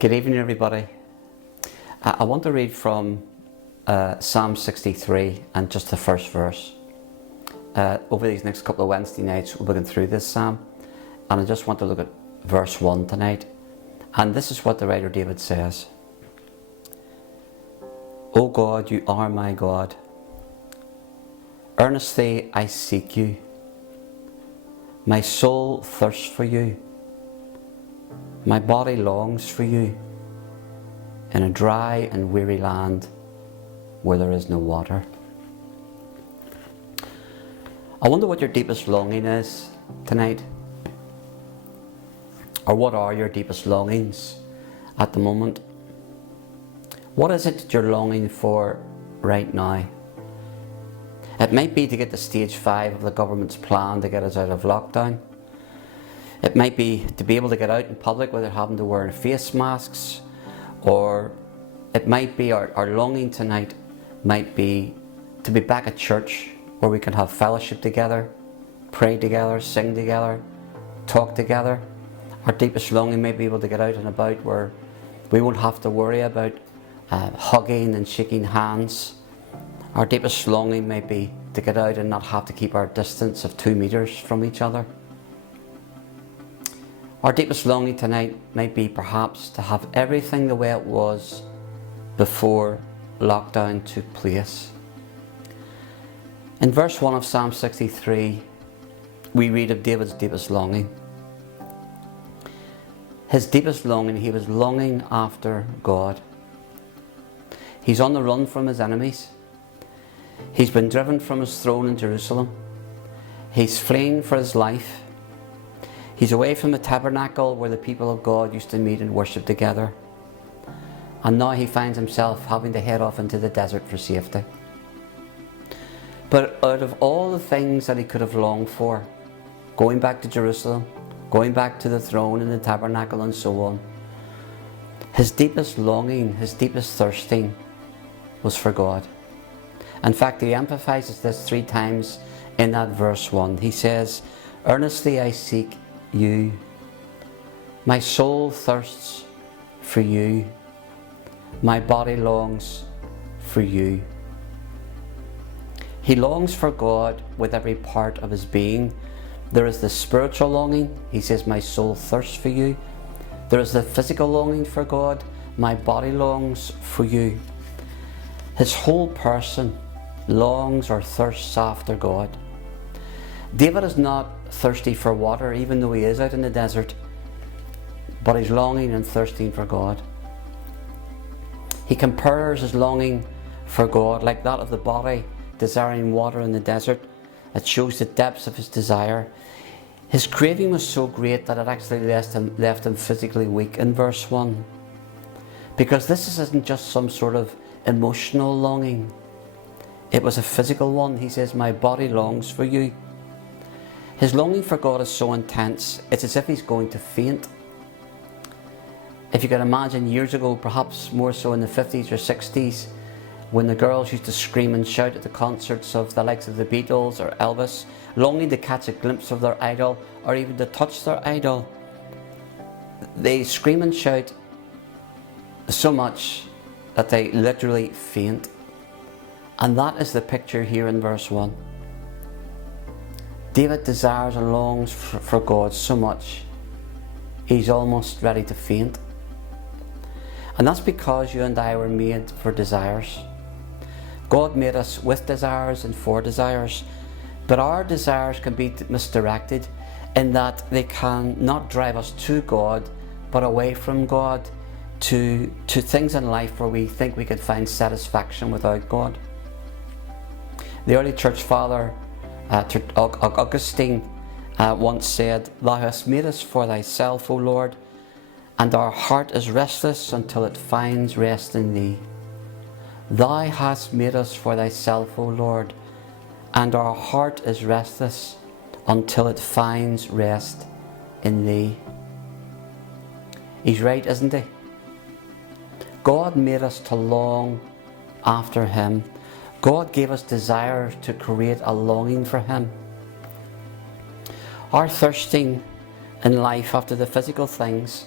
Good evening, everybody. I want to read from Psalm 63 and just the first verse. Over these next couple of Wednesday nights, we'll be going through this psalm, and I just want to look at verse 1 tonight. And this is what the writer David says. O God, you are my God. Earnestly I seek you. My soul thirsts for you. My body longs for you in a dry and weary land where there is no water. I wonder what your deepest longing is tonight. Or what are your deepest longings at the moment? What is it that you're longing for right now? It might be to get to stage 5 of the government's plan to get us out of lockdown. It might be to be able to get out in public without having to wear face masks. Or it might be our longing tonight might be to be back at church where we can have fellowship together, pray together, sing together, talk together. Our deepest longing may be able to get out and about where we won't have to worry about hugging and shaking hands. Our deepest longing may be to get out and not have to keep our distance of 2 meters from each other. Our deepest longing tonight might be perhaps to have everything the way it was before lockdown took place. In verse 1 of Psalm 63, we read of David's deepest longing. His deepest longing, he was longing after God. He's on the run from his enemies. He's been driven from his throne in Jerusalem. He's fleeing for his life. He's away from the tabernacle where the people of God used to meet and worship together. And now he finds himself having to head off into the desert for safety. But out of all the things that he could have longed for, going back to Jerusalem, going back to the throne and the tabernacle and so on, his deepest longing, his deepest thirsting was for God. In fact, he emphasizes this 3 times in that verse 1. He says, earnestly I seek you. My soul thirsts for you. My body longs for you. He longs for God with every part of his being. There is the spiritual longing. He says, my soul thirsts for you. There is the physical longing for God. My body longs for you. His whole person longs or thirsts after God. David is not thirsty for water, even though he is out in the desert, but he's longing and thirsting for God. He compares his longing for God like that of the body desiring water in the desert. It shows the depths of his desire. His craving was so great that it actually left him physically weak in verse 1. Because this isn't just some sort of emotional longing. It was a physical one. He says, my body longs for you. His longing for God is so intense, it's as if he's going to faint. If you can imagine years ago, perhaps more so in the 50s or 60s, when the girls used to scream and shout at the concerts of the likes of the Beatles or Elvis, longing to catch a glimpse of their idol or even to touch their idol. They scream and shout so much that they literally faint. And that is the picture here in verse 1. David desires and longs for God so much, he's almost ready to faint. And that's because you and I were made for desires. God made us with desires and for desires, but our desires can be misdirected in that they can not drive us to God, but away from God to things in life where we think we could find satisfaction without God. The early church father Augustine once said, thou hast made us for thyself, O Lord, and our heart is restless until it finds rest in thee. Thou hast made us for thyself, O Lord, and our heart is restless until it finds rest in thee. He's right, isn't he? God made us to long after him. God gave us desire to create a longing for him. Our thirsting in life after the physical things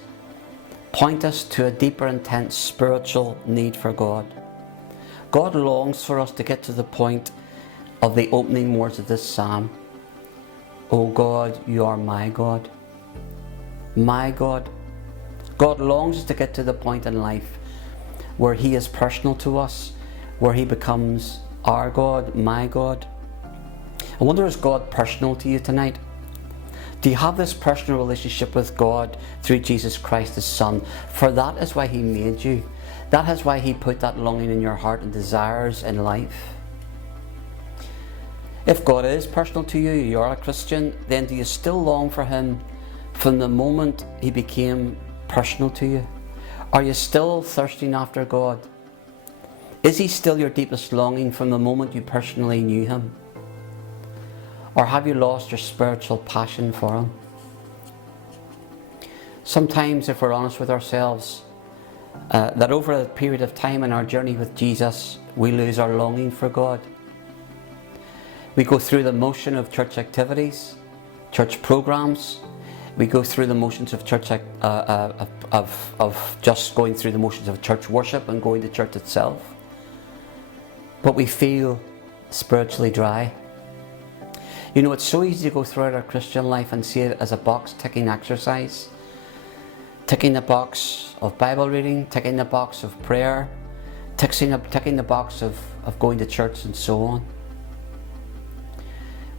point us to a deeper, intense spiritual need for God. God longs for us to get to the point of the opening words of this psalm. O God, you are my God. My God. God longs us to get to the point in life where He is personal to us, where He becomes our God, my God. I wonder, is God personal to you tonight? Do you have this personal relationship with God through Jesus Christ, His Son? For that is why He made you. That is why He put that longing in your heart and desires in life. If God is personal to you, you are a Christian, then do you still long for Him from the moment He became personal to you? Are you still thirsting after God? Is He still your deepest longing from the moment you personally knew Him? Or have you lost your spiritual passion for Him? Sometimes, if we're honest with ourselves, that over a period of time in our journey with Jesus, we lose our longing for God. We go through the motion of church activities, church programs. We go through the motions of church of just going through the motions of church worship and going to church itself. But we feel spiritually dry. You know, it's so easy to go throughout our Christian life and see it as a box ticking exercise. Ticking the box of Bible reading, ticking the box of prayer, ticking the box of going to church and so on.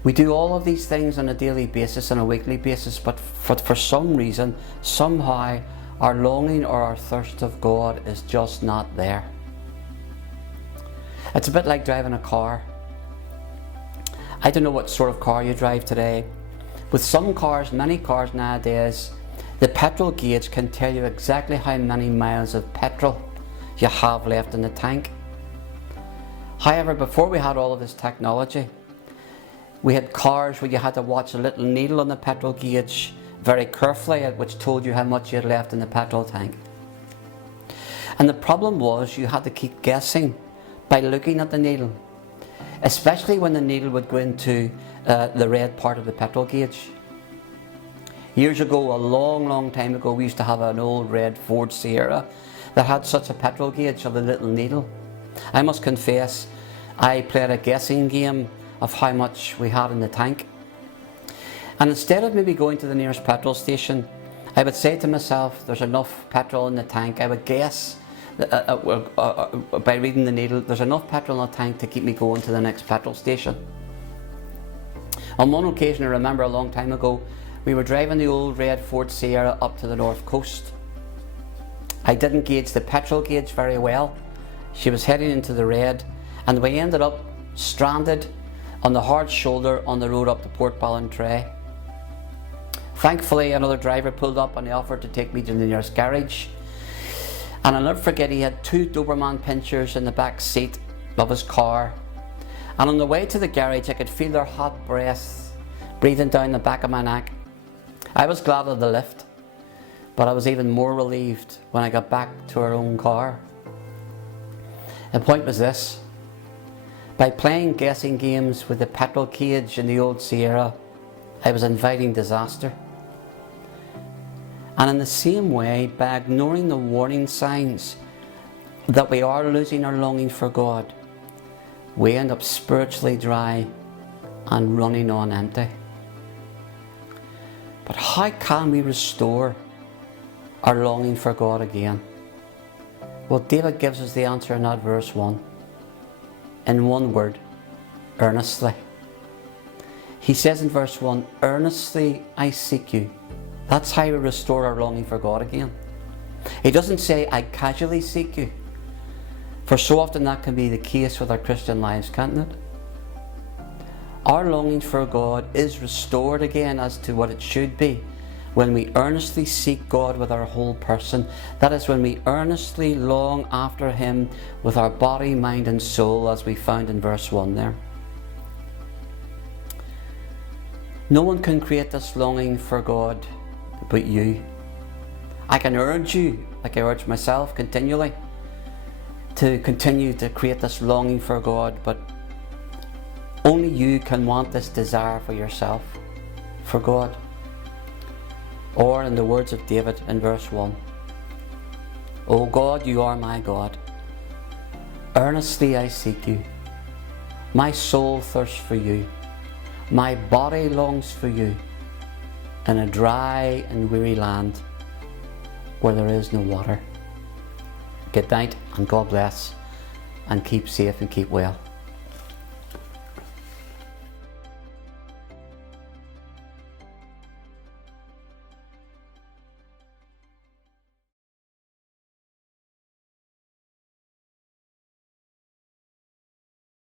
We do all of these things on a daily basis, on a weekly basis, but for some reason, somehow, our longing or our thirst of God is just not there. It's a bit like driving a car. I don't know what sort of car you drive today. With some cars, many cars nowadays, the petrol gauge can tell you exactly how many miles of petrol you have left in the tank. However, before we had all of this technology, we had cars where you had to watch a little needle on the petrol gauge very carefully, which told you how much you had left in the petrol tank. And the problem was you had to keep guessing by looking at the needle, especially when the needle would go into the red part of the petrol gauge. Years ago, a long time ago, we used to have an old red Ford Sierra that had such a petrol gauge of a little needle. I must confess, I played a guessing game of how much we had in the tank. And instead of maybe going to the nearest petrol station, I would say to myself, there's enough petrol in the tank. I would guess by reading the needle, there's enough petrol in the tank to keep me going to the next petrol station. On one occasion, I remember a long time ago, we were driving the old red Ford Sierra up to the north coast. I didn't gauge the petrol gauge very well. She was heading into the red, and we ended up stranded on the hard shoulder on the road up to Port Ballantrae. Thankfully, another driver pulled up and he offered to take me to the nearest garage. And I'll never forget, he had 2 Doberman pinschers in the back seat of his car. And on the way to the garage, I could feel their hot breath breathing down the back of my neck. I was glad of the lift, but I was even more relieved when I got back to our own car. The point was this: by playing guessing games with the petrol gauge in the old Sierra, I was inviting disaster. And in the same way, by ignoring the warning signs that we are losing our longing for God, we end up spiritually dry and running on empty. But how can we restore our longing for God again? Well, David gives us the answer in that verse 1. In one word, earnestly. He says in verse 1, earnestly I seek you. That's how we restore our longing for God again. He doesn't say, I casually seek you. For so often that can be the case with our Christian lives, can't it? Our longing for God is restored again as to what it should be when we earnestly seek God with our whole person. That is when we earnestly long after Him with our body, mind and soul, as we found in verse 1 there. No one can create this longing for God but you. I can urge you, like I urge myself continually, to continue to create this longing for God, but only you can want this desire for yourself, for God. Or in the words of David in verse 1, O God, you are my God. Earnestly I seek you. My soul thirsts for you. My body longs for you in a dry and weary land where there is no water. Good night and God bless, and keep safe and keep well.